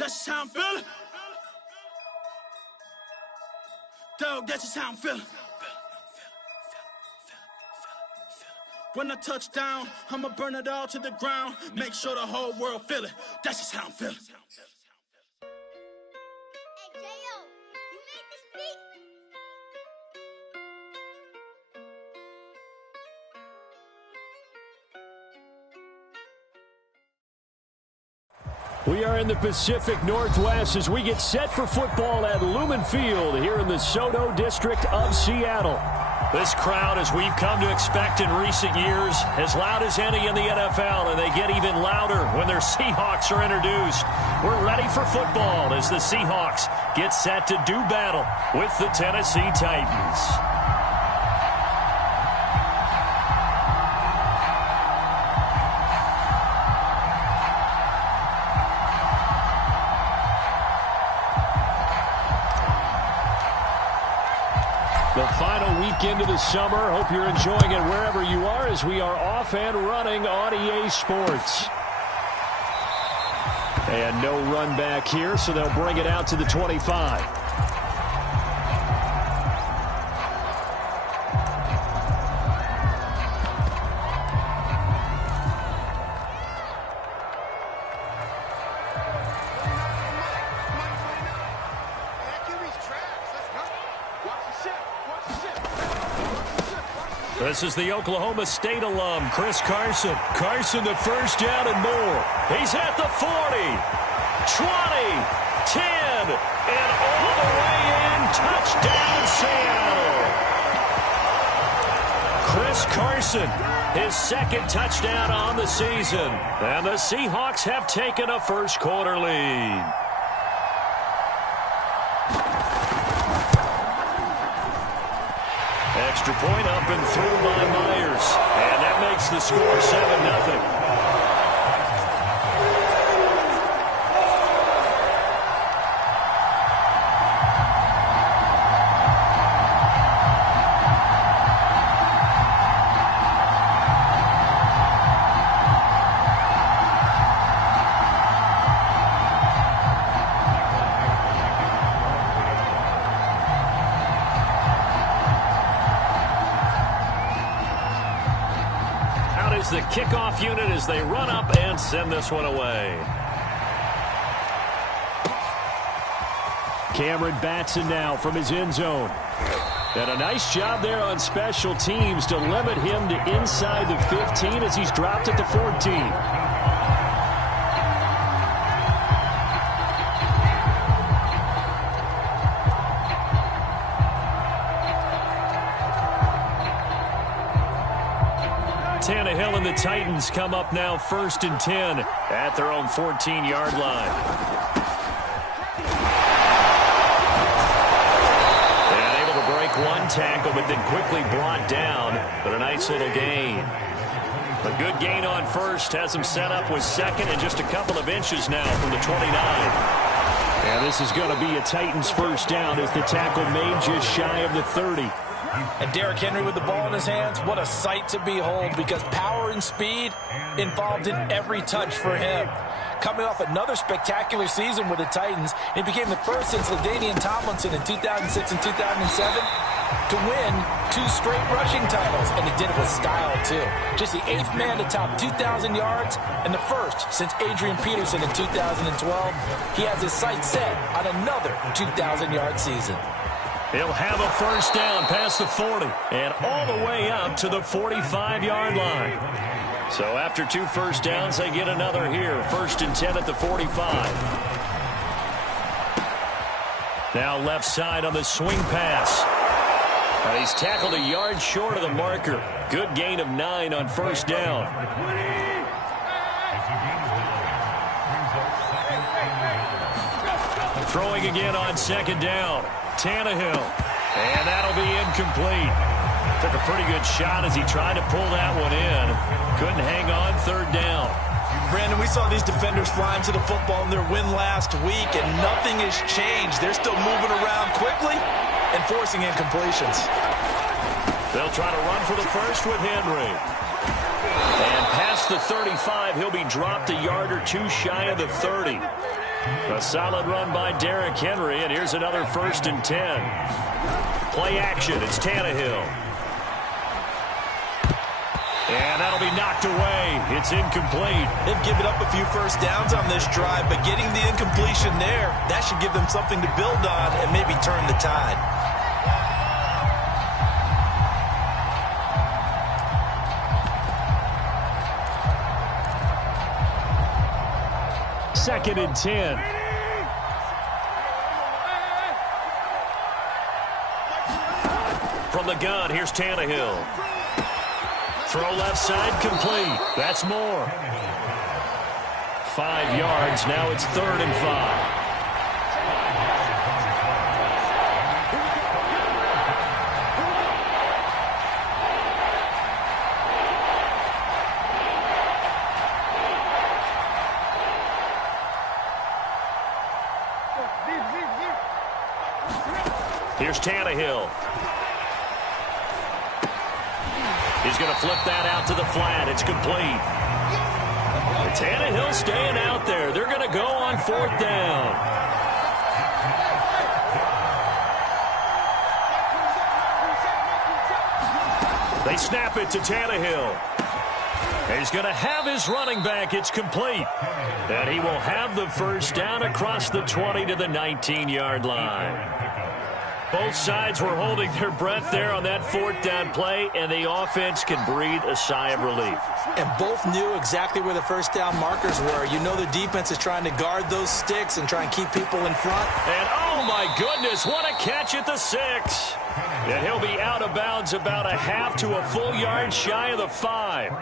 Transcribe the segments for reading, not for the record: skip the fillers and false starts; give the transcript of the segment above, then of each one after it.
That's just how I'm feeling. Dog, that's just how I'm feeling. When I touch down, I'ma burn it all to the ground. Make sure the whole world feel it. That's just how I'm feeling. Hey, J.O., you made this beat? We are in the Pacific Northwest as we get set for football at Lumen Field here in the Soto District of Seattle. This crowd, as we've come to expect in recent years, as loud as any in the NFL, and they get even louder when their Seahawks are introduced. We're ready for football as the Seahawks get set to do battle with the Tennessee Titans. The final weekend of the summer. Hope you're enjoying it wherever you are as we are off and running on EA Sports. And no run back here, so they'll bring it out to the 25. This is the Oklahoma State alum, Chris Carson. Carson, the first down and more. He's at the 40, 20, 10, and all the way in. Touchdown, Seattle. Chris Carson, his second touchdown on the season. And the Seahawks have taken a first quarter lead. Extra point up and through by Myers. And that makes the score 7-0. The kickoff unit as they run up and send this one away. Cameron Batson now from his end zone. And a nice job there on special teams to limit him to inside the 15 as he's dropped at the 14. Tannehill and the Titans come up now 1st and 10 at their own 14-yard line. And able to break one tackle, but then quickly brought down. But a nice little gain. A good gain on first has him set up with second and just a couple of inches now from the 29. And this is going to be a Titans first down as the tackle made just shy of the 30. And Derrick Henry with the ball in his hands, what a sight to behold, because power and speed involved in every touch for him. Coming off another spectacular season with the Titans, he became the first since LaDainian Tomlinson in 2006 and 2007 to win 2 straight rushing titles, and he did it with style too. Just the 8th man to top 2,000 yards and the first since Adrian Peterson in 2012. He has his sights set on another 2,000-yard season. He'll have a first down past the 40 and all the way up to the 45-yard line. So after 2 first downs, they get another here. 1st and 10 at the 45. Now left side on the swing pass. He's tackled a yard short of the marker. Good gain of 9 on first down. Throwing again on second down. Tannehill. And that'll be incomplete. Took a pretty good shot as he tried to pull that one in. Couldn't hang on 3rd down. Brandon, we saw these defenders flying to the football in their win last week, and nothing has changed. They're still moving around quickly and forcing incompletions. They'll try to run for the first with Henry. And past the 35, he'll be dropped a yard or 2 shy of the 30. A solid run by Derrick Henry, and here's another 1st and 10. Play action. It's Tannehill. And that'll be knocked away. It's incomplete. They've given up a few first downs on this drive, but getting the incompletion there, that should give them something to build on and maybe turn the tide. Second and 10. From the gun, here's Tannehill. Throw left side, complete. That's more. 5 yards. Now it's 3rd and 5. Here's Tannehill. He's going to flip that out to the flat. It's complete. Tannehill staying out there. They're going to go on 4th down. They snap it to Tannehill. He's going to have his running back. It's complete. And he will have the 1st down across the 20 to the 19-yard line. Both sides were holding their breath there on that 4th down play, and the offense can breathe a sigh of relief. And both knew exactly where the 1st down markers were. You know the defense is trying to guard those sticks and try and keep people in front. And, oh, my goodness, what a catch at the 6. And he'll be out of bounds about a half to a full yard shy of the 5.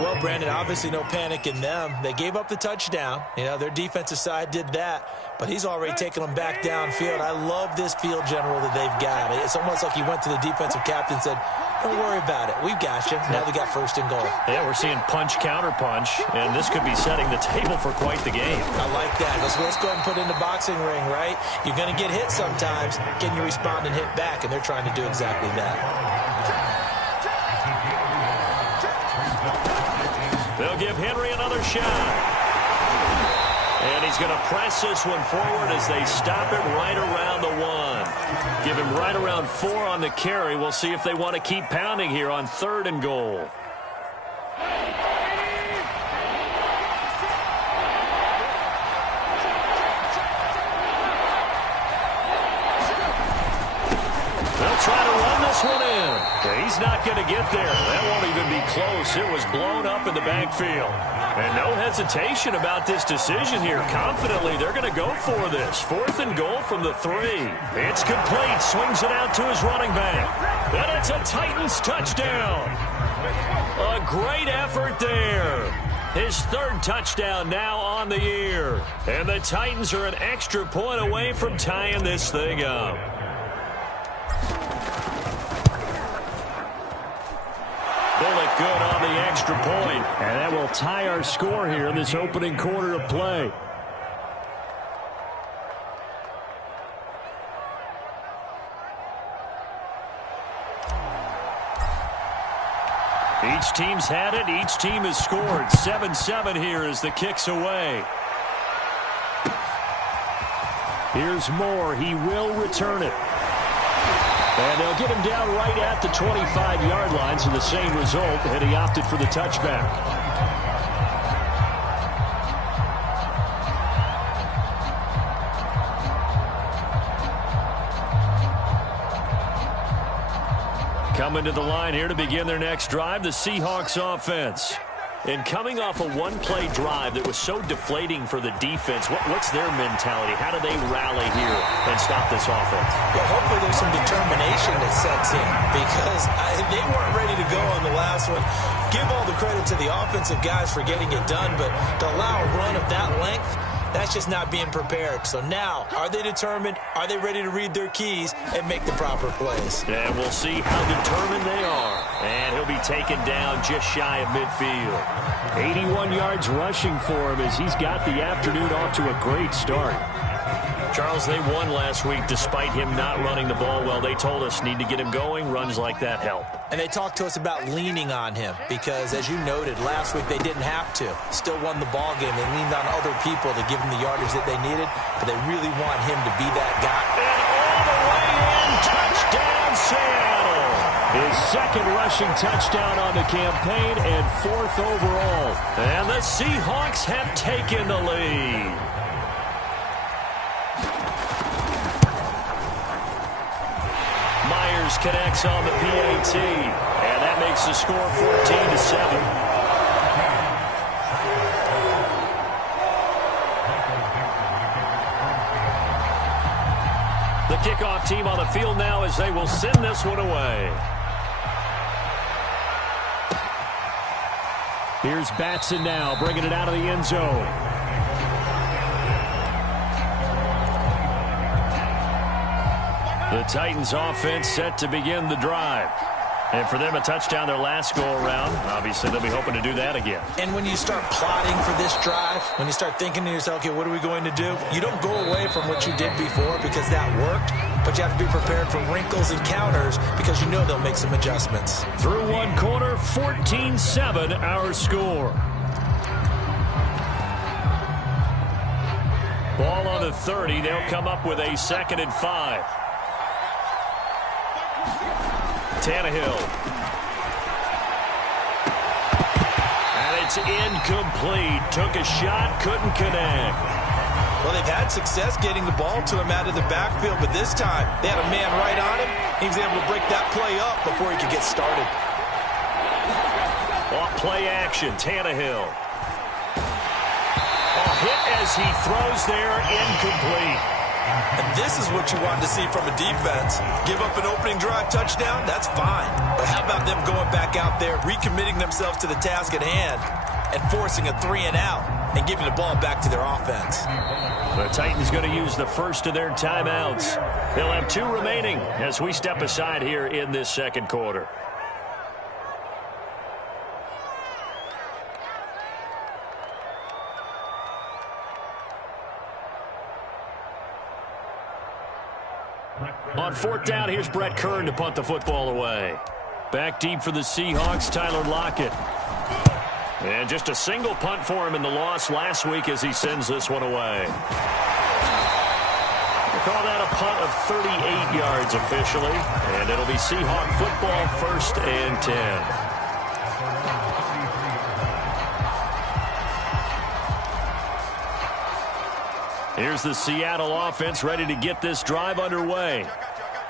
Well, Brandon, obviously no panic in them. They gave up the touchdown. You know, their defensive side did that. But he's already taken them back downfield. I love this field general that they've got. It's almost like he went to the defensive captain and said, don't worry about it. We've got you. Now they got 1st and goal. Yeah, we're seeing punch, counter punch, and this could be setting the table for quite the game. I like that. Let's go ahead and put in the boxing ring, right? You're going to get hit sometimes. Can you respond and hit back? And they're trying to do exactly that. They'll give Henry another shot. And he's going to press this one forward as they stop it right around the 1. Give him right around 4 on the carry. We'll see if they want to keep pounding here on 3rd and goal. They'll try to run this one in. He's not going to get there. That won't even be close. It was blown up in the backfield. And no hesitation about this decision here. Confidently, they're going to go for this. 4th and goal from the 3. It's complete. Swings it out to his running back. And it's a Titans touchdown. A great effort there. His 3rd touchdown now on the year. And the Titans are an extra point away from tying this thing up. Bullock good on the extra point. And that will tie our score here in this opening quarter of play. Each team's had it. Each team has scored. 7-7 here as the kick's away. Here's Moore. He will return it. And they'll get him down right at the 25-yard line, so the same result, and he opted for the touchback. Coming to the line here to begin their next drive, the Seahawks offense. And coming off a one-play drive that was so deflating for the defense, what's their mentality? How do they rally here and stop this offense? Well, hopefully there's some determination that sets in because they weren't ready to go on the last one. Give all the credit to the offensive guys for getting it done, but to allow a run of that length, that's just not being prepared. So now, are they determined? Are they ready to read their keys and make the proper plays? And we'll see how determined they are. And he'll be taken down just shy of midfield. 81 yards rushing for him as he's got the afternoon off to a great start. Charles, they won last week despite him not running the ball well. They told us need to get him going. Runs like that help. And they talked to us about leaning on him because, as you noted, last week they didn't have to. Still won the ball game. They leaned on other people to give them the yardage that they needed, but they really want him to be that guy. And all the way in, touchdown Seattle. His second rushing touchdown on the campaign and 4th overall. And the Seahawks have taken the lead. Connects on the PAT, and that makes the score 14-7. The kickoff team on the field now as they will send this one away. Here's Batson now, bringing it out of the end zone. The Titans offense set to begin the drive. And for them, a touchdown their last go-around. Obviously, they'll be hoping to do that again. And when you start plotting for this drive, when you start thinking to yourself, okay, what are we going to do? You don't go away from what you did before because that worked, but you have to be prepared for wrinkles and counters because you know they'll make some adjustments. Through one quarter, 14-7 our score. Ball on the 30. They'll come up with a 2nd and 5. Tannehill. And it's incomplete. Took a shot, couldn't connect. Well, they've had success getting the ball to him out of the backfield, but this time they had a man right on him. He was able to break that play up before he could get started. Off play action, Tannehill. A hit as he throws there, incomplete. And this is what you want to see from a defense. Give up an opening drive touchdown, that's fine. But how about them going back out there, recommitting themselves to the task at hand, and forcing a 3-and-out and giving the ball back to their offense? The Titans going to use the first of their timeouts. They'll have 2 remaining as we step aside here in this second quarter. On 4th down, here's Brett Kern to punt the football away. Back deep for the Seahawks, Tyler Lockett. And just a single punt for him in the loss last week as he sends this one away. We'll call that a punt of 38 yards officially. And it'll be Seahawk football, 1st and 10. Here's the Seattle offense ready to get this drive underway.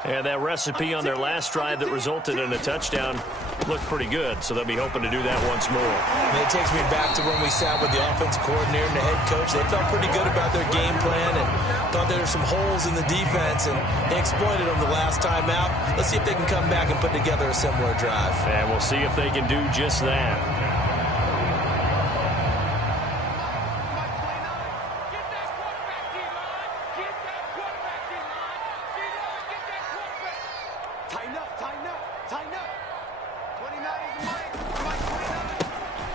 And that recipe on their last drive that resulted in a touchdown looked pretty good, so they'll be hoping to do that once more. And it takes me back to when we sat with the offensive coordinator and the head coach. They felt pretty good about their game plan and thought there were some holes in the defense, and they exploited them the last time out. Let's see if they can come back and put together a similar drive. And we'll see if they can do just that.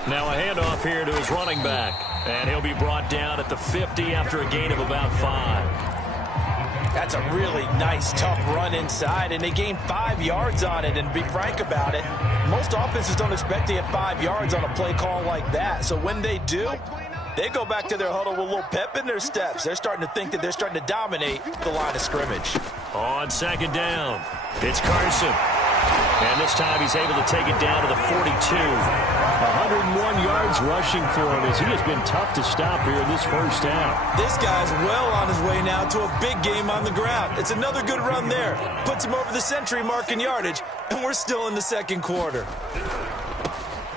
Now a handoff here to his running back. And he'll be brought down at the 50 after a gain of about 5. That's a really nice, tough run inside, and they gained 5 yards on it. And to be frank about it, most offenses don't expect to get 5 yards on a play call like that. So when they do, they go back to their huddle with a little pep in their steps. They're starting to think that they're starting to dominate the line of scrimmage. On 2nd down, it's Carson. And this time he's able to take it down to the 42. 101 yards rushing for him as he has been tough to stop here in this first half. This guy's well on his way now to a big game on the ground. It's another good run there. Puts him over the century mark in yardage, and we're still in the second quarter.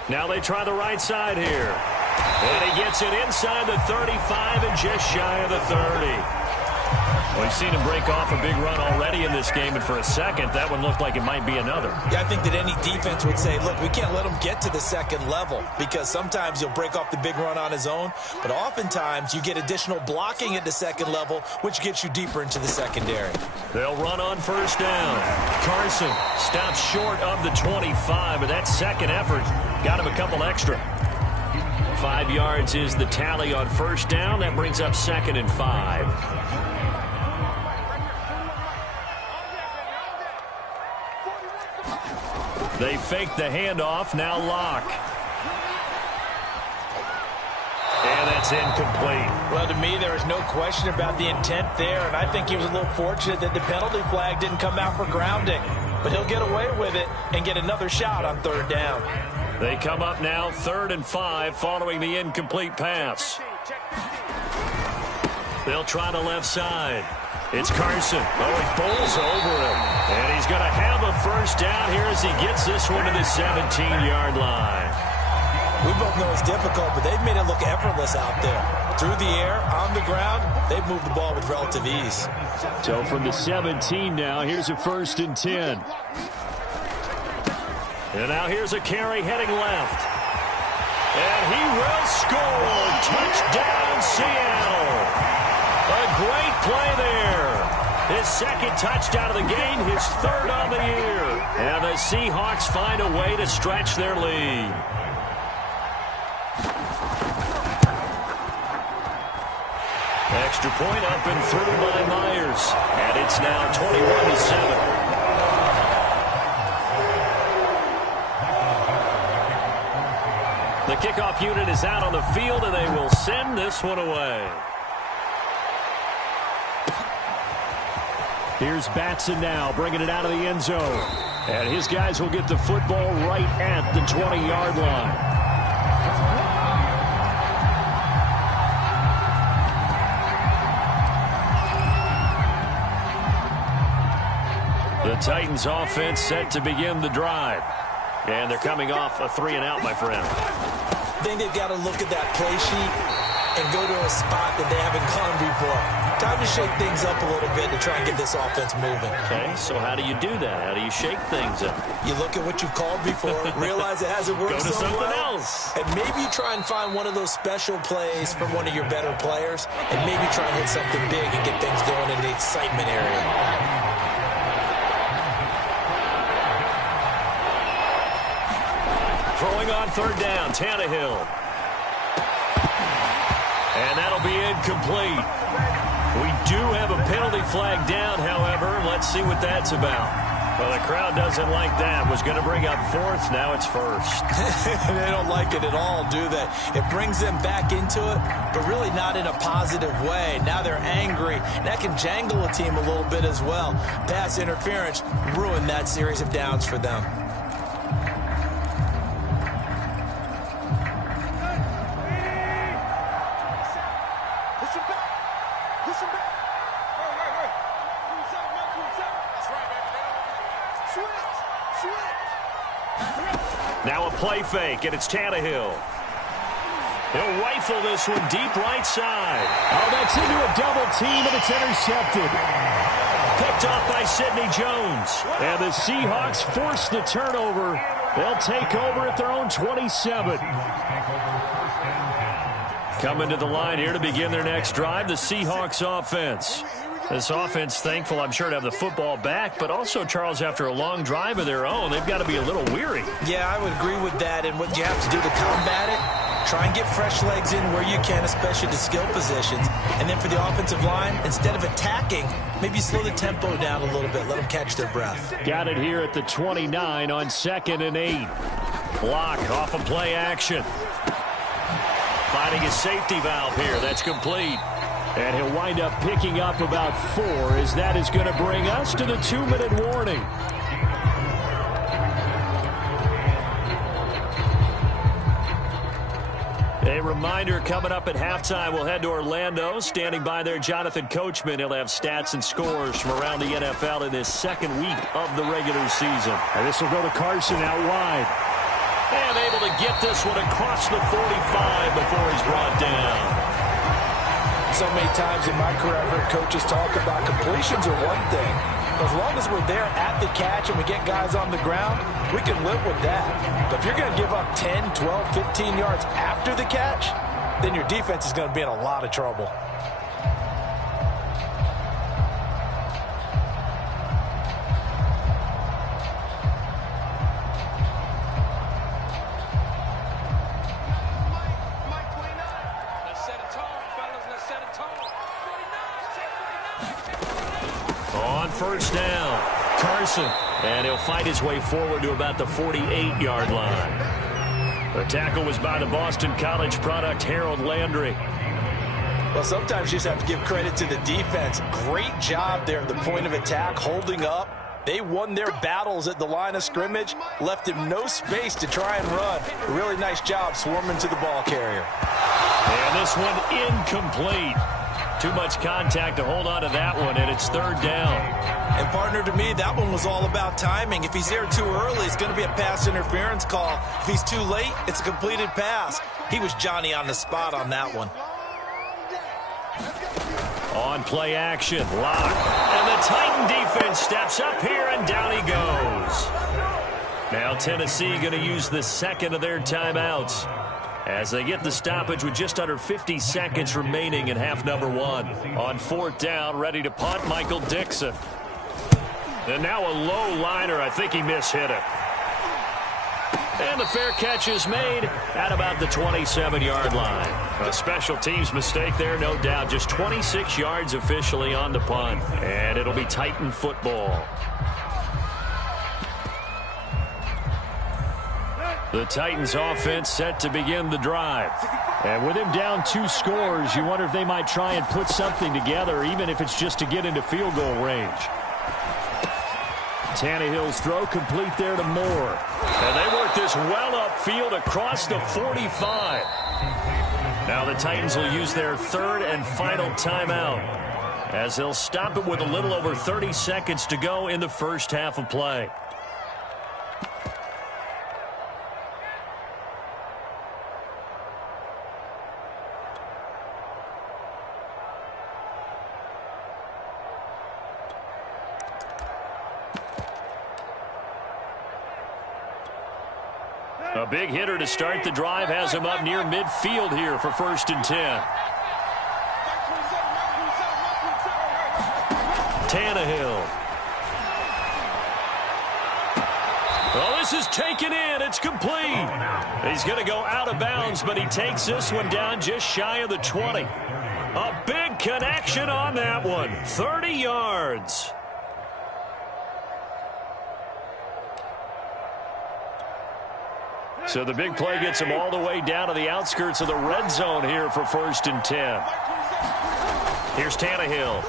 Now they try the right side here. And he gets it inside the 35 and just shy of the 30. We've seen him break off a big run already in this game, and for a second, that one looked like it might be another. Yeah, I think that any defense would say, look, we can't let him get to the second level because sometimes he'll break off the big run on his own, but oftentimes you get additional blocking at the second level, which gets you deeper into the secondary. They'll run on 1st down. Carson stops short of the 25, but that second effort got him a couple extra. 5 yards is the tally on 1st down. That brings up 2nd and 5. They fake the handoff, now Locke. And that's incomplete. Well, to me, there is no question about the intent there, and I think he was a little fortunate that the penalty flag didn't come out for grounding. But he'll get away with it and get another shot on third down. They come up now 3rd and 5 following the incomplete pass. They'll try the left side. It's Carson. Oh, he bowls over him. And he's going to have a first down here as he gets this one to the 17-yard line. We both know it's difficult, but they've made it look effortless out there. Through the air, on the ground, they've moved the ball with relative ease. So from the 17 now, here's a 1st and 10. And now here's a carry heading left. And he will score. Touchdown, Seattle. A great play there. His 2nd touchdown of the game, his 3rd on the year. And the Seahawks find a way to stretch their lead. Extra point up and through by Myers. And it's now 21-7. The kickoff unit is out on the field, and they will send this one away. Here's Batson now, bringing it out of the end zone. And his guys will get the football right at the 20-yard line. The Titans offense set to begin the drive. And they're coming off a 3-and-out, my friend. I think they've got to look at that play sheet and go to a spot that they haven't gone before. Time to shake things up a little bit to try and get this offense moving. Okay, so how do you do that? How do you shake things up? You look at what you've called before, realize it hasn't worked so well. Go to something else. And maybe you try and find one of those special plays from one of your better players, and maybe try and hit something big and get things going in the excitement area. Throwing on 3rd down, Tannehill. And that'll be incomplete. We do have a penalty flag down, however. Let's see what that's about. Well, the crowd doesn't like that. Was going to bring up 4th. Now it's 1st. They don't like it at all, do they? It brings them back into it, but really not in a positive way. Now they're angry. That can jangle a team a little bit as well. Pass interference ruined that series of downs for them. Now a play fake, and it's Tannehill. He'll rifle this one deep right side. Oh, that's into a double team, and it's intercepted. Picked off by Sidney Jones. And the Seahawks force the turnover. They'll take over at their own 27. Coming to the line here to begin their next drive, the Seahawks offense. This offense, thankful, I'm sure, to have the football back, but also, Charles, after a long drive of their own, they've got to be a little weary. Yeah, I would agree with that, and what you have to do to combat it, try and get fresh legs in where you can, especially the skill positions. And then for the offensive line, instead of attacking, maybe slow the tempo down a little bit, let them catch their breath. Got it here at the 29 on 2nd and 8. Block off of play action. Finding his safety valve here. That's complete. And he'll wind up picking up about 4 as that is going to bring us to the 2-minute warning. A reminder, coming up at halftime, we'll head to Orlando. Standing by there, Jonathan Coachman. He'll have stats and scores from around the NFL in this 2nd week of the regular season. And this will go to Carson out wide. And able to get this one across the 45 before he's brought down. So many times in my career, I've heard coaches talk about completions are one thing. As long as we're there at the catch and we get guys on the ground, we can live with that. But if you're going to give up 10, 12, 15 yards after the catch, then your defense is going to be in a lot of trouble. On 1st down, Carson, And he'll fight his way forward to about the 48-yard line. The tackle was by the Boston College product, Harold Landry. Well, sometimes you just have to give credit to the defense. Great job there at the point of attack, holding up. They won their battles at the line of scrimmage, left him no space to try and run. A really nice job swarming to the ball carrier. And this one incomplete. Too much contact to hold on to that one, and it's third down. And, partner, to me, that one was all about timing. If he's there too early, it's going to be a pass interference call. If he's too late, it's a completed pass. He was Johnny on the spot on that one. On play action, lock. And the Titan defense steps up here, and down he goes. Now Tennessee going to use the second of their timeouts as they get the stoppage with just under 50 seconds remaining in half number one. On fourth down, ready to punt, Michael Dixon. And now a low liner. I think he mishit it. And the fair catch is made at about the 27-yard line. A special teams mistake there, no doubt. Just 26 yards officially on the punt. And it'll be Titan football. The Titans offense set to begin the drive. And with him down 2 scores, you wonder if they might try and put something together, even if it's just to get into field goal range. Tannehill's throw complete there to Moore. And they work this well upfield across the 45. Now the Titans will use their third and final timeout as they'll stop it with a little over 30 seconds to go in the first half of play. A big hitter to start the drive has him up near midfield here for 1st and 10. Tannehill. Well, this is taken in. It's complete. He's going to go out of bounds, but he takes this one down just shy of the 20. A big connection on that one. 30 yards. So the big play gets him all the way down to the outskirts of the red zone here for 1st and 10. Here's Tannehill.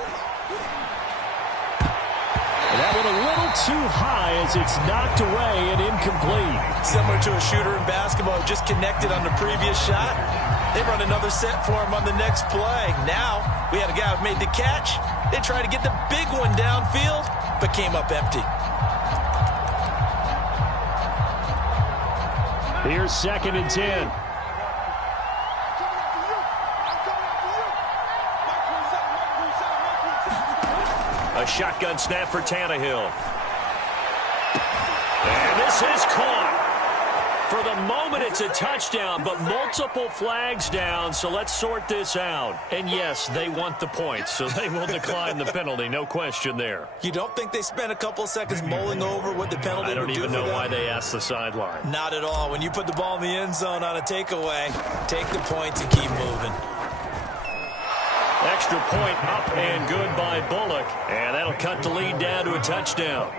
And that one a little too high as it's knocked away and incomplete. Similar to a shooter in basketball, just connected on the previous shot. They run another set for him on the next play. Now we had a guy who made the catch. They tried to get the big one downfield, but came up empty. Here's 2nd and 10. A shotgun snap for Tannehill. And this is caught. For the moment, it's a touchdown, but multiple flags down, so let's sort this out. And yes, they want the points, so they will decline the penalty, no question there. You don't think they spent a couple of seconds mulling over what the penalty would do for them? I don't even know why they asked the sideline. Not at all. When you put the ball in the end zone on a takeaway, take the points and keep moving. Extra point up and good by Bullock, and that'll cut the lead down to a touchdown.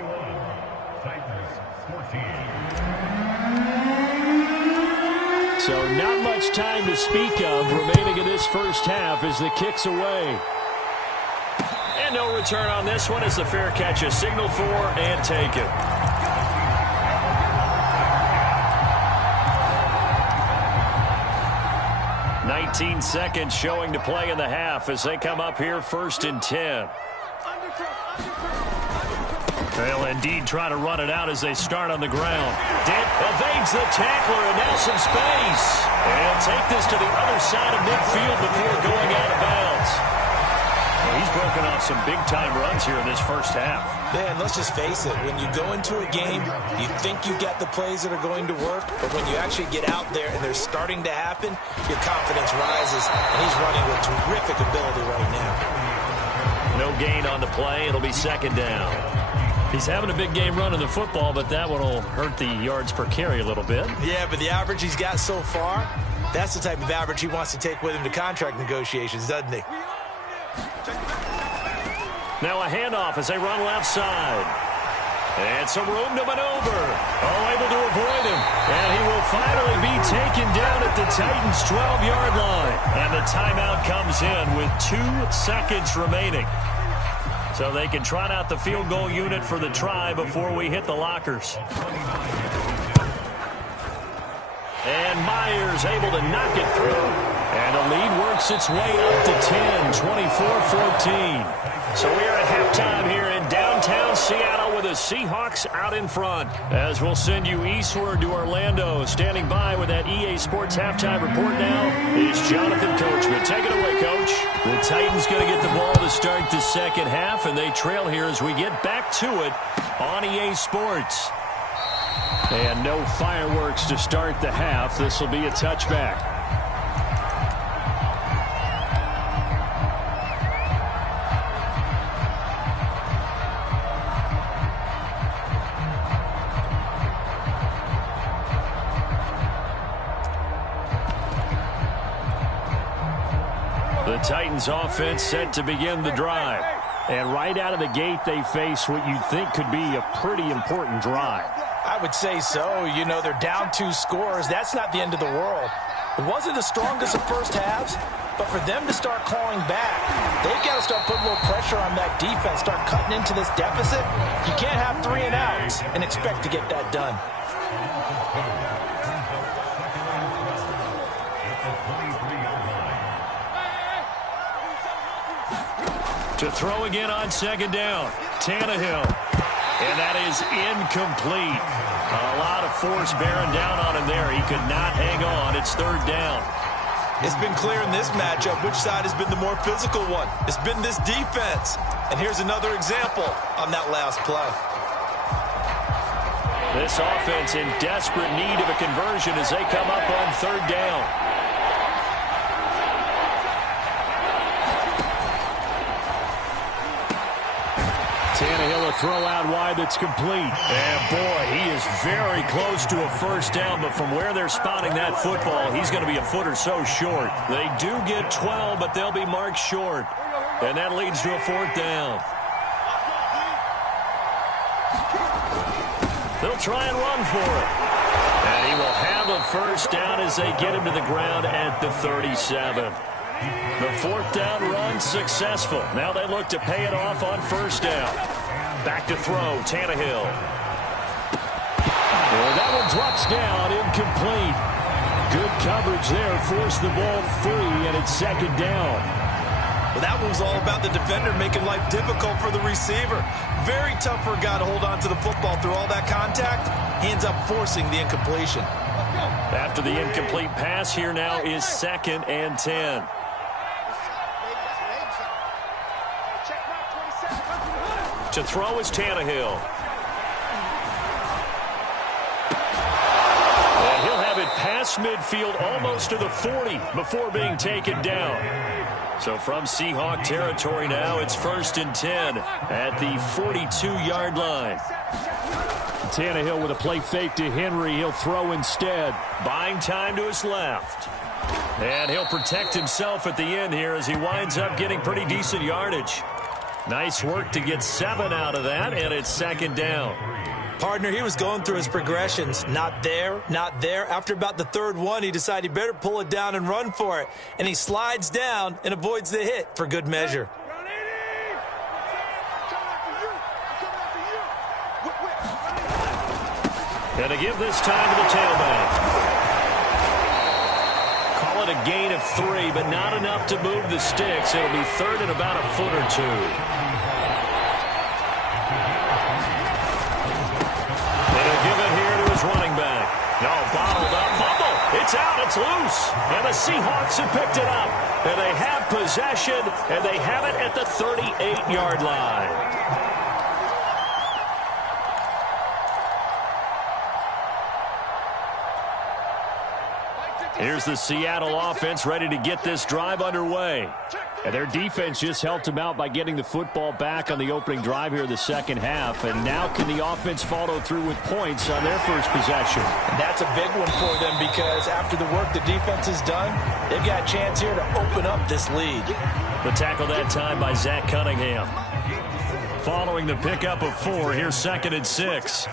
So not much time to speak of remaining in this first half as the kick's away. And no return on this one as the fair catch is signaled for and taken. "19 seconds showing to play in the half as they come up here 1st and 10. They'll indeed try to run it out as they start on the ground. Dent evades the tackler and now some space. And take this to the other side of midfield before going out of bounds. Well, he's broken off some big-time runs here in this first half. Man, let's just face it. When you go into a game, you think you got the plays that are going to work, but when you actually get out there and they're starting to happen, your confidence rises, and he's running with terrific ability right now. No gain on the play. It'll be 2nd down. He's having a big game running the football, but that one will hurt the yards per carry a little bit. Yeah, but the average he's got so far, that's the type of average he wants to take with him to contract negotiations, doesn't he? Now a handoff as they run left side. And some room to maneuver. Oh, able to avoid him. And he will finally be taken down at the Titans' 12-yard line. And the timeout comes in with 2 seconds remaining. So they can trot out the field goal unit for the try before we hit the lockers. And Myers able to knock it through. And the lead works its way up to 10, 24-14. So we are at halftime here in downtown Seattle with the Seahawks out in front. As we'll send you eastward to Orlando. Standing by with that EA Sports halftime report now is Jonathan Coachman. Take it away, Coach. The Titans going to get the ball to start the second half, and they trail here as we get back to it on EA Sports. And no fireworks to start the half. This will be a touchback. The Titans offense set to begin the drive. And right out of the gate, they face what you'd think could be a pretty important drive. I would say so. You know, they're down 2 scores. That's not the end of the world. It wasn't the strongest of first halves, but for them to start clawing back, they've got to start putting a little pressure on that defense, start cutting into this deficit. You can't have 3 and outs and expect to get that done. To throw again on second down, Tannehill. And that is incomplete. A lot of force bearing down on him there. He could not hang on. It's third down. It's been clear in this matchup which side has been the more physical one. It's been this defense. And here's another example on that last play. This offense in desperate need of a conversion as they come up on third down. Tannehill a throw out wide that's complete. And boy, he is very close to a first down, but from where they're spotting that football, he's going to be a foot or so short. They do get 12, but they'll be marked short. And that leads to a fourth down. They'll try and run for it. And he will have a first down as they get him to the ground at the 37. The fourth down run successful. Now they look to pay it off on first down. Back to throw, Tannehill. Well, that one drops down, incomplete. Good coverage there, forced the ball free, and it's second down. Well, that one was all about the defender making life difficult for the receiver. Very tough for a guy to hold on to the football through all that contact. He ends up forcing the incompletion. After the incomplete pass, here now is 2nd and 10. To throw is Tannehill. And he'll have it past midfield almost to the 40 before being taken down. So from Seahawk territory now, it's 1st and 10 at the 42-yard line. Tannehill with a play fake to Henry. He'll throw instead. Buying time to his left. And he'll protect himself at the end here as he winds up getting pretty decent yardage. Nice work to get 7 out of that, and it's second down. Partner, he was going through his progressions. Not there, not there. After about the third one, he decided he better pull it down and run for it. And he slides down and avoids the hit for good measure. And to give this time to the tailback. Call it a gain of 3, but not enough to move the sticks. It'll be third and about a foot or 2. Running back. No, bottled up. Fumble. It's out. It's loose. And the Seahawks have picked it up. And they have possession, and they have it at the 38-yard line. Here's the Seattle offense ready to get this drive underway. And their defense just helped them out by getting the football back on the opening drive here in the second half. And now can the offense follow through with points on their first possession? And that's a big one for them because after the work the defense has done, they've got a chance here to open up this lead. The tackle that time by Zach Cunningham. following the pickup of 4. Here's 2nd and 6.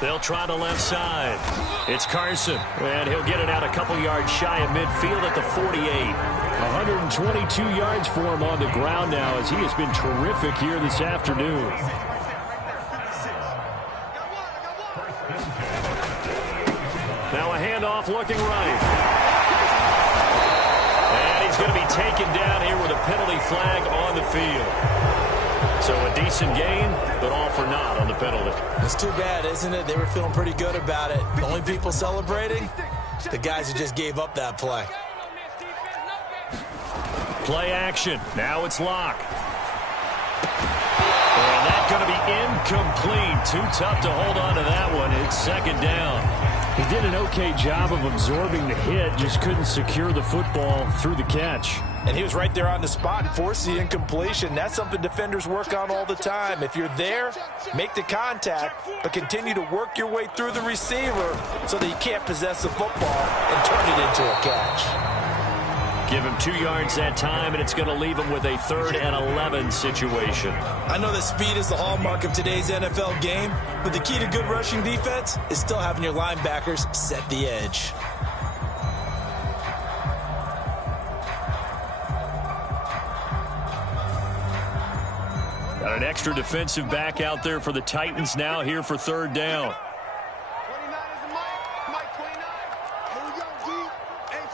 They'll try the left side. It's Carson, and he'll get it out a couple yards shy of midfield at the 48. 122 yards for him on the ground now as he has been terrific here this afternoon. Now a handoff looking right. And he's going to be taken down here with a penalty flag on the field. So a decent gain, but all for naught on the penalty. It's too bad, isn't it? They were feeling pretty good about it. The only people celebrating, the guys who just gave up that play. Play action. Now it's Locke. And that's going to be incomplete. Too tough to hold on to that one. It's 2nd down. He did an okay job of absorbing the hit, just couldn't secure the football through the catch. And he was right there on the spot and forced the incompletion. That's something defenders work on all the time. If you're there, make the contact, but continue to work your way through the receiver so that you can't possess the football and turn it into a catch. Give him 2 yards that time, and it's going to leave him with a 3rd and 11 situation. I know that speed is the hallmark of today's NFL game, but the key to good rushing defense is still having your linebackers set the edge. Got an extra defensive back out there for the Titans now here for 3rd down. 29 is the Mike 29. Here we go, D. It's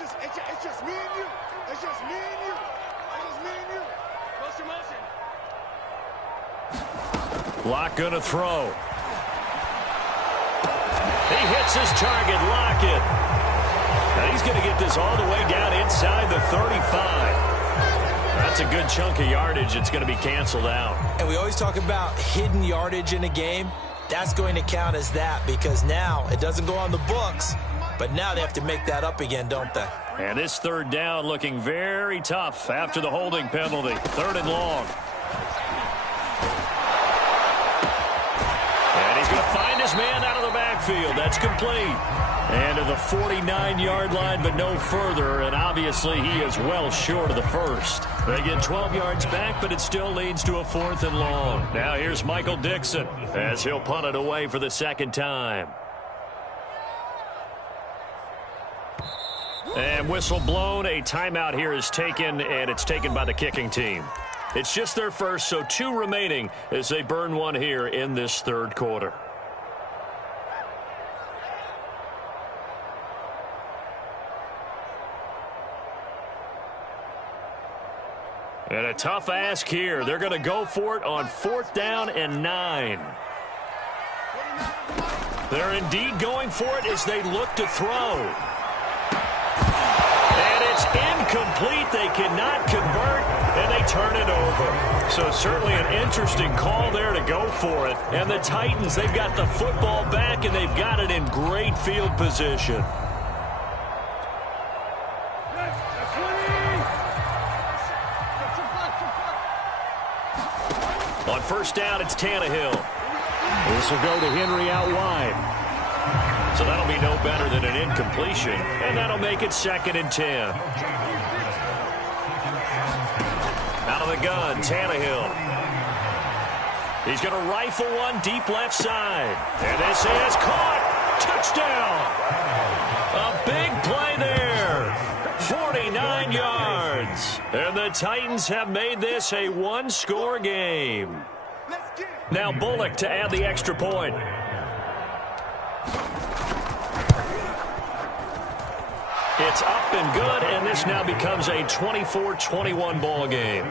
just me and you. It's just me and you. It's just me and you. Motion, motion. Locke going to throw. He hits his target, Lockett. Now he's going to get this all the way down inside the 35. That's a good chunk of yardage. It's going to be canceled out. And we always talk about hidden yardage in a game. That's going to count as that because now it doesn't go on the books, but now they have to make that up again, don't they? And this 3rd down looking very tough after the holding penalty. 3rd and long. And he's going to find his man out of the backfield. That's complete. And to the 49-yard line, but no further. And obviously he is well short of the 1st. They get 12 yards back, but it still leads to a 4th and long. Now here's Michael Dixon as he'll punt it away for the 2nd time. And whistle blown. A timeout here is taken, and it's taken by the kicking team. It's just their first, so 2 remaining as they burn one here in this 3rd quarter. And a tough ask here. They're going to go for it on 4th down and 9. They're indeed going for it as they look to throw. And it's incomplete. They cannot convert, and they turn it over. So certainly an interesting call there to go for it. And the Titans, they've got the football back, and they've got it in great field position. On 1st down, it's Tannehill. This will go to Henry out wide. So that'll be no better than an incompletion, and that'll make it 2nd and 10. Out of the gun, Tannehill. He's going to rifle one deep left side. And this is caught. Touchdown. A big play there. 49 yards. And the Titans have made this a 1-score game. Now Bullock to add the extra point. It's up and good, and this now becomes a 24-21 ball game.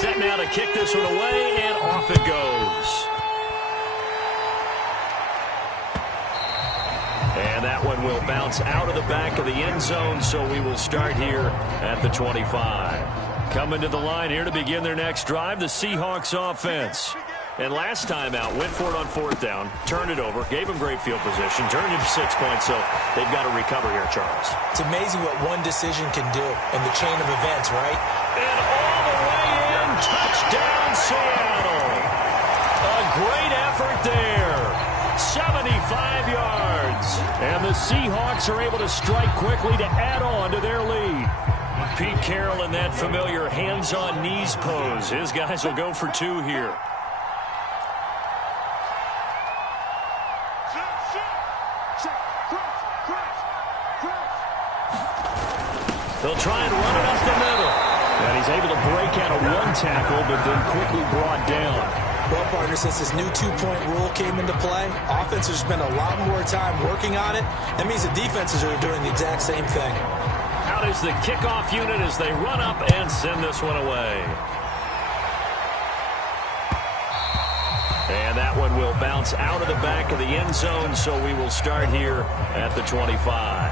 Set now to kick this one away, and off it goes. And that one will bounce out of the back of the end zone, so we will start here at the 25. Coming to the line here to begin their next drive, the Seahawks offense. And last time out, went for it on 4th down, turned it over, gave him great field position, turned it to 6 points, so they've got to recover here, Charles. It's amazing what one decision can do in the chain of events, right? And all the way in, touchdown Seattle. A great effort there. 75 yards. And the Seahawks are able to strike quickly to add on to their lead. Pete Carroll in that familiar hands-on knees pose. His guys will go for 2 here. They'll try and run it up the middle. And he's able to break out of 1 tackle, but then quickly brought down. Well, partner, since this new 2-point rule came into play, offenses spend a lot more time working on it. That means the defenses are doing the exact same thing. Out is the kickoff unit as they run up and send this one away. And that one will bounce out of the back of the end zone, so we will start here at the 25.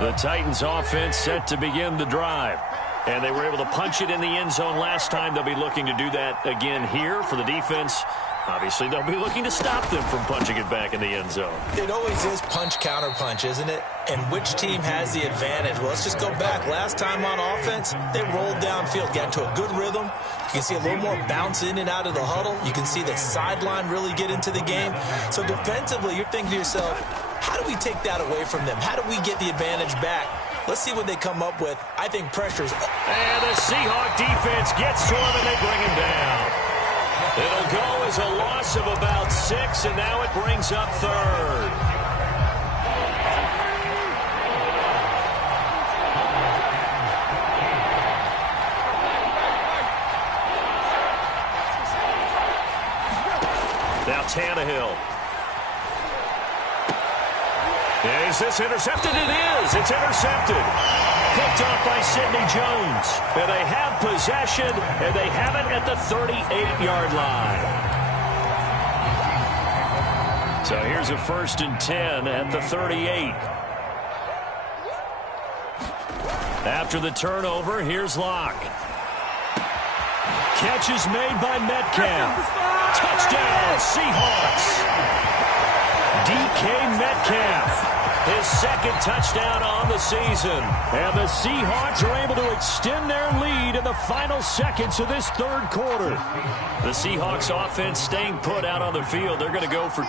The Titans offense set to begin the drive. And they were able to punch it in the end zone last time. They'll be looking to do that again here for the defense. Obviously, they'll be looking to stop them from punching it back in the end zone. It always is punch-counter-punch, isn't it? And which team has the advantage? Well, let's just go back. Last time on offense, they rolled downfield, got into a good rhythm. You can see a little more bounce in and out of the huddle. You can see the sideline really get into the game. So defensively, you're thinking to yourself, how do we take that away from them? How do we get the advantage back? Let's see what they come up with. I think pressure's... And the Seahawk defense gets to him, and they bring him down. It'll go as a loss of about 6, and now it brings up 3rd. Now Tannehill. Is this intercepted? It is. It's intercepted. Picked off by Sidney Jones. And they have possession, and they have it at the 38-yard line. So here's a 1st and 10 at the 38. After the turnover, here's Locke. Catch is made by Metcalf. Touchdown, Seahawks. DK Metcalf. His 2nd touchdown on the season. And the Seahawks are able to extend their lead in the final seconds of this 3rd quarter. The Seahawks offense staying put out on the field. They're going to go for 2.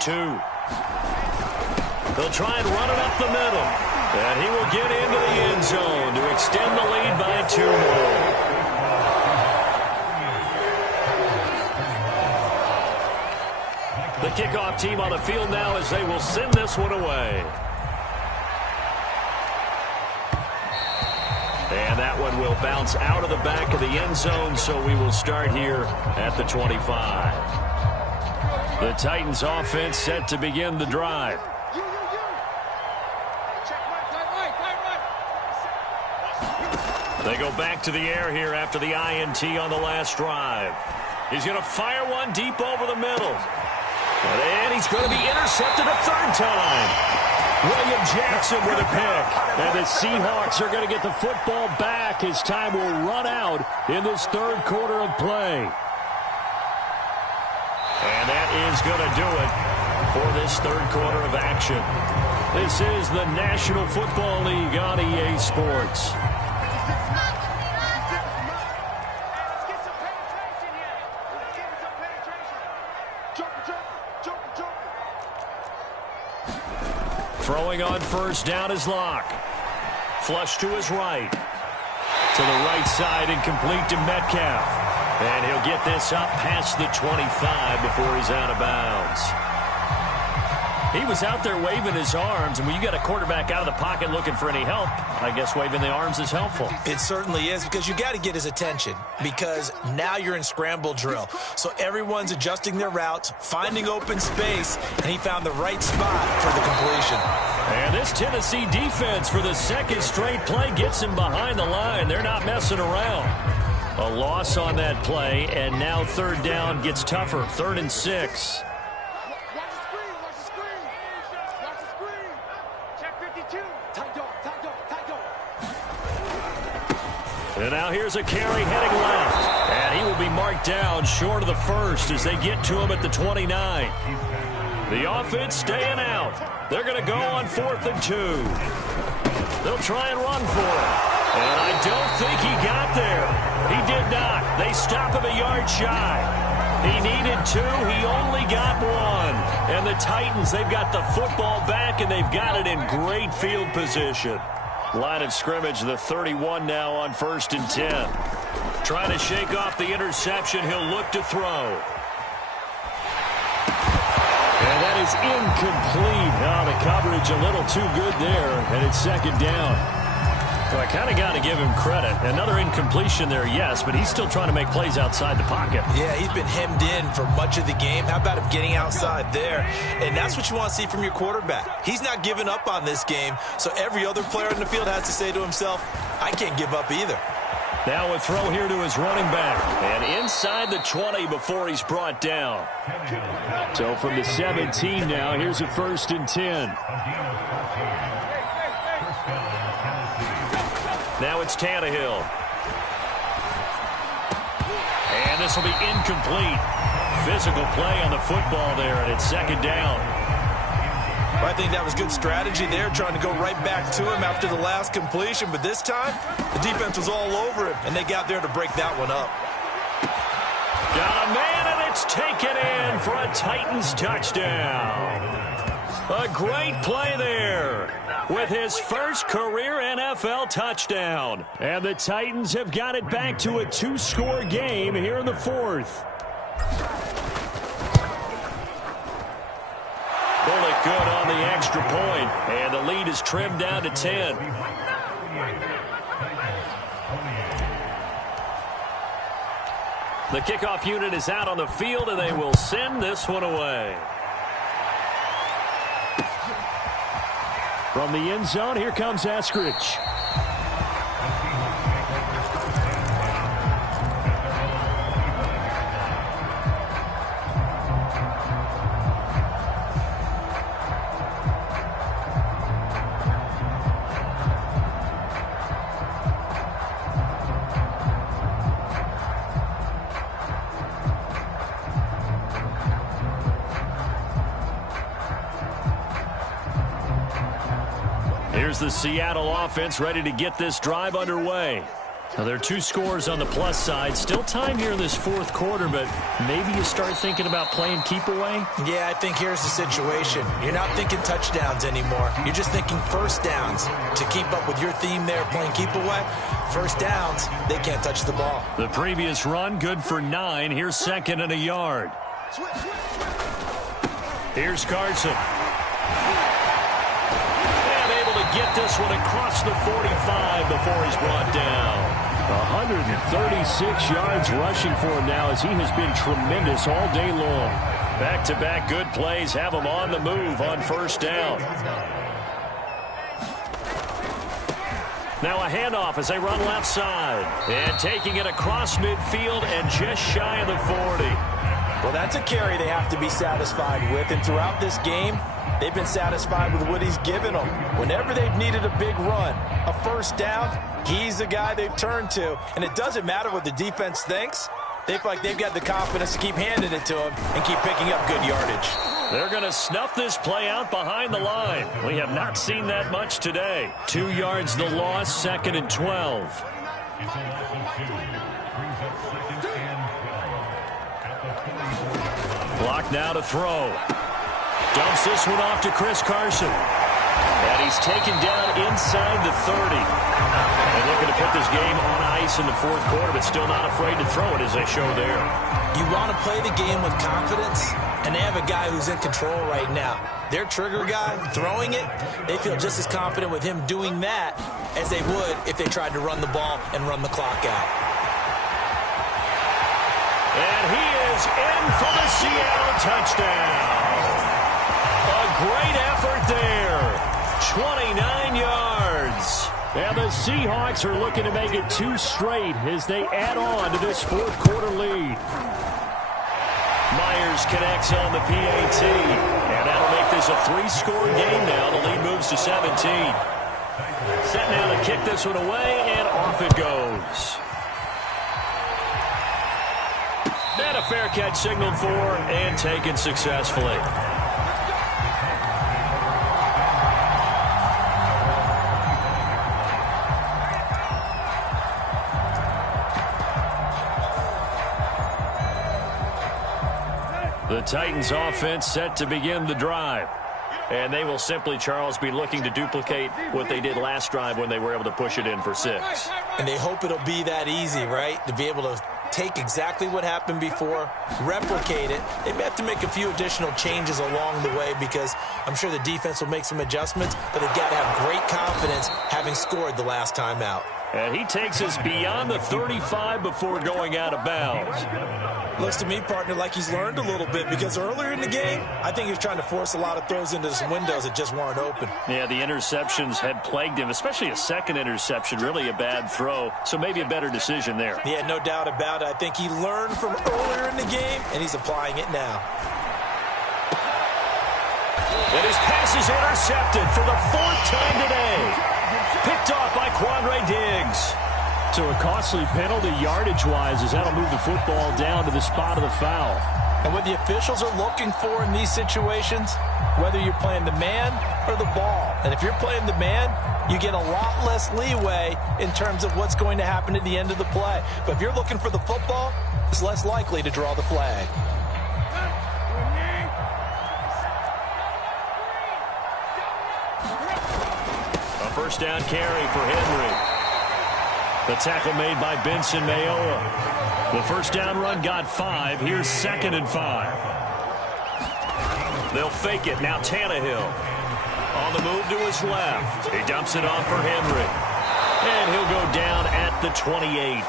They'll try and run it up the middle. And he will get into the end zone to extend the lead by 2 more. The kickoff team on the field now as they will send this one away. And that one will bounce out of the back of the end zone, so we will start here at the 25. The Titans offense set to begin the drive. They go back to the air here after the INT on the last drive. He's going to fire one deep over the middle. And he's going to be intercepted a 3rd time. William Jackson with a pick. And the Seahawks are going to get the football back as time will run out in this 3rd quarter of play. And that is going to do it for this 3rd quarter of action. This is the National Football League on EA Sports. Throwing on 1st down is Locke. Flush to his right. To the right side and complete to Metcalf. And he'll get this up past the 25 before he's out of bounds. He was out there waving his arms, and when you got a quarterback out of the pocket looking for any help, I guess waving the arms is helpful. It certainly is, because you got to get his attention, because now you're in scramble drill. So everyone's adjusting their routes, finding open space, and he found the right spot for the completion. And this Tennessee defense for the 2nd straight play gets him behind the line. They're not messing around. A loss on that play, and now 3rd down gets tougher. 3rd and 6. And now here's a carry heading left. And he will be marked down short of the first as they get to him at the 29. The offense staying out. They're going to go on 4th and 2. They'll try and run for it. And I don't think he got there. He did not. They stop him a yard shy. He needed 2. He only got 1. And the Titans, they've got the football back, and they've got it in great field position. Line of scrimmage, the 31 now on 1st and 10. Trying to shake off the interception. He'll look to throw. And that is incomplete. Oh, the coverage a little too good there, and it's 2nd down. So I kind of got to give him credit. Another incompletion there, yes, but he's still trying to make plays outside the pocket. Yeah, he's been hemmed in for much of the game. How about him getting outside there? And that's what you want to see from your quarterback. He's not giving up on this game, so every other player in the field has to say to himself, I can't give up either. Now a throw here to his running back. And inside the 20 before he's brought down. So from the 17 now, here's a 1st and 10. Now it's Tannehill. And this will be incomplete. Physical play on the football there, and it's 2nd down. I think that was good strategy there, trying to go right back to him after the last completion. But this time, the defense was all over him, and they got there to break that one up. Got a man, and it's taken in for a Titans touchdown. A great play there with his first career NFL touchdown. And the Titans have got it back to a 2-score game here in the 4th. Bullock good on the extra point, and the lead is trimmed down to 10. The kickoff unit is out on the field, and they will send this one away. From the end zone, here comes Eskridge. Here's the Seattle offense ready to get this drive underway. Now, there are 2 scores on the plus side. Still time here in this 4th quarter, but maybe you start thinking about playing keep away? Yeah, I think here's the situation. You're not thinking touchdowns anymore. You're just thinking first downs. To keep up with your theme there, playing keep away, first downs, they can't touch the ball. The previous run, good for 9. Here's 2nd and a yard. Here's Carson. Get this one across the 45 before he's brought down. 136 yards rushing for him now as he has been tremendous all day long. Back-to-back good plays have him on the move on 1st down. Now a handoff as they run left side. And taking it across midfield and just shy of the 40. Well, that's a carry they have to be satisfied with. And throughout this game, they've been satisfied with what he's given them. Whenever they've needed a big run, a first down, he's the guy they've turned to. And it doesn't matter what the defense thinks. They feel like they've got the confidence to keep handing it to him and keep picking up good yardage. They're going to snuff this play out behind the line. We have not seen that much today. 2 yards the loss, 2nd and 12. Clock now to throw. Dumps this one off to Chris Carson. And he's taken down inside the 30. And looking to put this game on ice in the 4th quarter, but still not afraid to throw it as they show there. You want to play the game with confidence, and they have a guy who's in control right now. Their trigger guy, throwing it, they feel just as confident with him doing that as they would if they tried to run the ball and run the clock out. And he is in for the Seattle touchdown. A great effort there. 29 yards. And the Seahawks are looking to make it 2 straight as they add on to this 4th quarter lead. Myers connects on the PAT. And that'll make this a 3-score game now. The lead moves to 17. Set now to kick this one away, and off it goes. And a fair catch signaled for and taken successfully. The Titans offense set to begin the drive. And they will simply, Charles, be looking to duplicate what they did last drive when they were able to push it in for 6. And they hope it'll be that easy, right? To be able to take exactly what happened before, replicate it. They may have to make a few additional changes along the way because I'm sure the defense will make some adjustments, but they've got to have great confidence having scored the last time out. And he takes us beyond the 35 before going out of bounds. Looks to me, partner, like he's learned a little bit because earlier in the game, I think he was trying to force a lot of throws into some windows that just weren't open. Yeah, the interceptions had plagued him, especially a second interception, really a bad throw. So maybe a better decision there. Yeah, no doubt about it. I think he learned from earlier in the game, and he's applying it now. And his pass is intercepted for the 4th time today. Picked off by Quandre Diggs. So a costly penalty yardage-wise as that'll move the football down to the spot of the foul. And what the officials are looking for in these situations, whether you're playing the man or the ball. And if you're playing the man, you get a lot less leeway in terms of what's going to happen at the end of the play. But if you're looking for the football, it's less likely to draw the flag. A first down carry for Henry. The tackle made by Benson Mayowa. The first down run got 5. Here's 2nd and 5. They'll fake it. Now Tannehill on the move to his left. He dumps it off for Henry. And he'll go down at the 28.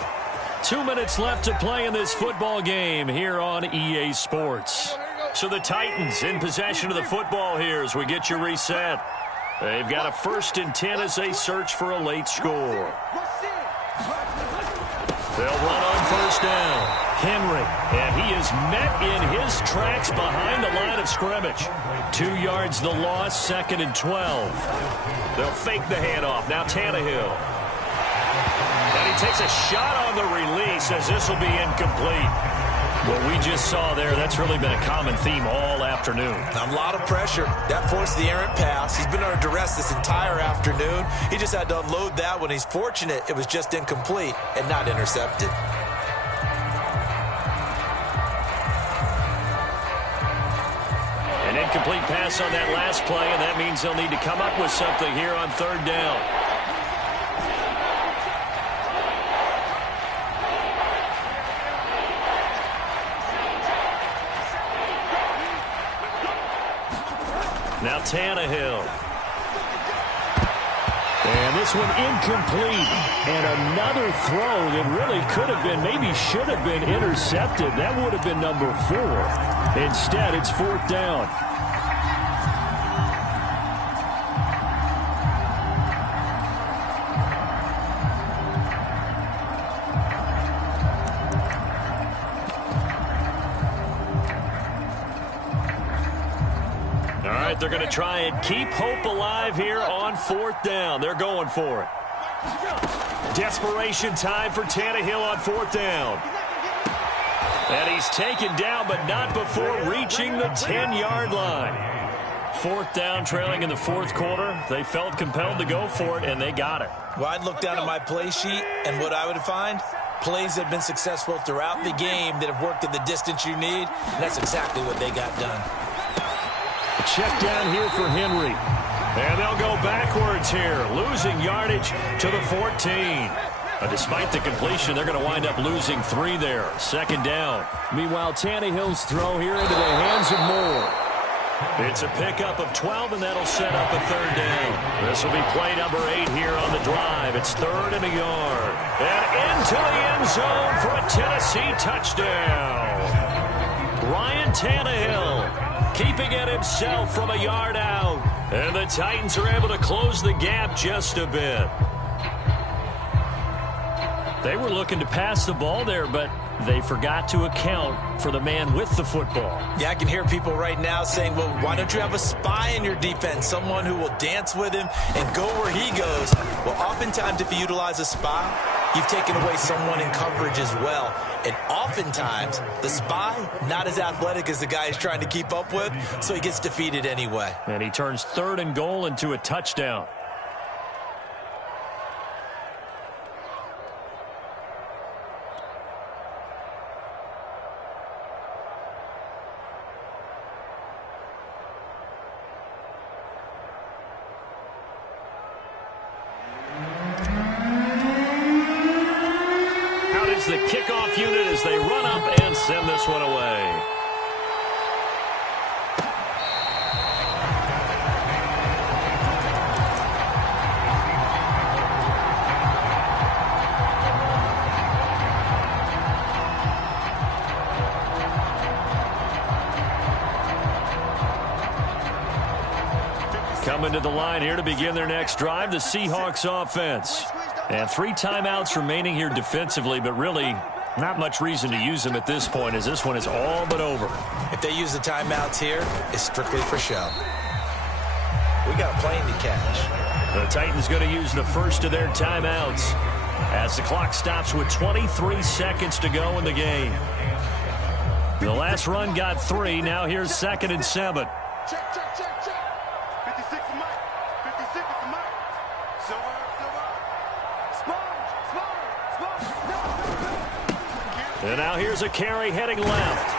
2 minutes left to play in this football game here on EA Sports. So the Titans in possession of the football here as we get you reset. They've got a 1st and 10 as they search for a late score. They'll run on first down. Henry, and he is met in his tracks behind the line of scrimmage. 2 yards the loss, 2nd and 12. They'll fake the handoff. Now Tannehill. And he takes a shot on the release as this will be incomplete. What we just saw there, that's really been a common theme all afternoon. A lot of pressure. That forced the errant pass. He's been under duress this entire afternoon. He just had to unload that one. He's fortunate it was just incomplete and not intercepted. An incomplete pass on that last play, and that means they'll need to come up with something here on 3rd down. Now Tannehill. And this one incomplete. And another throw that really could have been, maybe should have been intercepted. That would have been number 4. Instead, it's 4th down. They're going to try and keep hope alive here on 4th down. They're going for it. Desperation time for Tannehill on 4th down. And he's taken down, but not before reaching the 10-yard line. 4th down, trailing in the 4th quarter. They felt compelled to go for it, and they got it. Well, I'd look down at my play sheet, and what I would find, plays that have been successful throughout the game that have worked at the distance you need, and that's exactly what they got done. Check down here for Henry. And they'll go backwards here, losing yardage to the 14. Despite the completion, they're going to wind up losing 3 there. 2nd down. Meanwhile, Tannehill's throw here into the hands of Moore. It's a pickup of 12, and that'll set up a 3rd down. This will be play number 8 here on the drive. It's 3rd and a yard. And into the end zone for a Tennessee touchdown. Ryan Tannehill keeping it himself from a yard out. And the Titans are able to close the gap just a bit. They were looking to pass the ball there, but they forgot to account for the man with the football. Yeah, I can hear people right now saying, well, why don't you have a spy in your defense, someone who will dance with him and go where he goes? Well, oftentimes if you utilize a spy, you've taken away someone in coverage as well. And oftentimes, the spy, not as athletic as the guy he's trying to keep up with, so he gets defeated anyway. And he turns 3rd and goal into a touchdown. The kickoff unit as they run up and send this one away. Coming to the line here to begin their next drive, the Seahawks offense. And 3 timeouts remaining here defensively, but really not much reason to use them at this point as this one is all but over. If they use the timeouts here, it's strictly for show. We got a plane to catch. The Titans going to use the first of their timeouts as the clock stops with 23 seconds to go in the game. The last run got 3. Now here's 2nd and 7. Check, check, check, check. 56 is Mike. 56 is Mike. Silver. And now here's a carry heading left.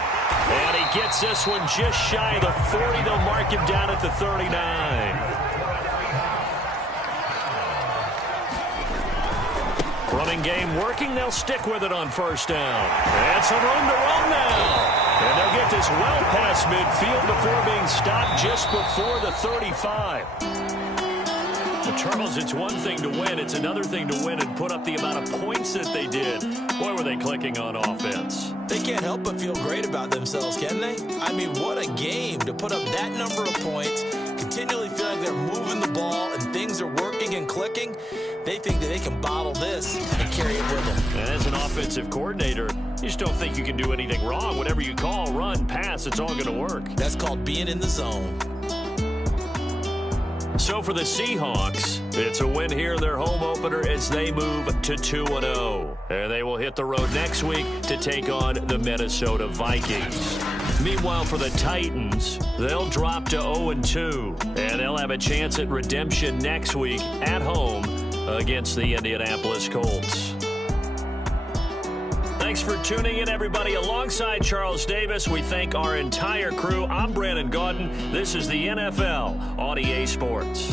And he gets this one just shy of the 40. They'll mark him down at the 39. Running game working. They'll stick with it on 1st down. And some room to run now. And they'll get this well past midfield before being stopped just before the 35. Well, Charles, it's one thing to win. It's another thing to win and put up the amount of points that they did. Boy, were they clicking on offense. They can't help but feel great about themselves, can they? I mean, what a game to put up that number of points, continually feel like they're moving the ball and things are working and clicking. They think that they can bottle this and carry it with them. And as an offensive coordinator, you just don't think you can do anything wrong. Whatever you call, run, pass, it's all going to work. That's called being in the zone. So for the Seahawks, it's a win here in their home opener as they move to 2-0. And they will hit the road next week to take on the Minnesota Vikings. Meanwhile, for the Titans, they'll drop to 0-2. And they'll have a chance at redemption next week at home against the Indianapolis Colts. Thanks for tuning in, everybody. Alongside Charles Davis, we thank our entire crew. I'm Brandon Gaudin. This is the NFL on EA Sports.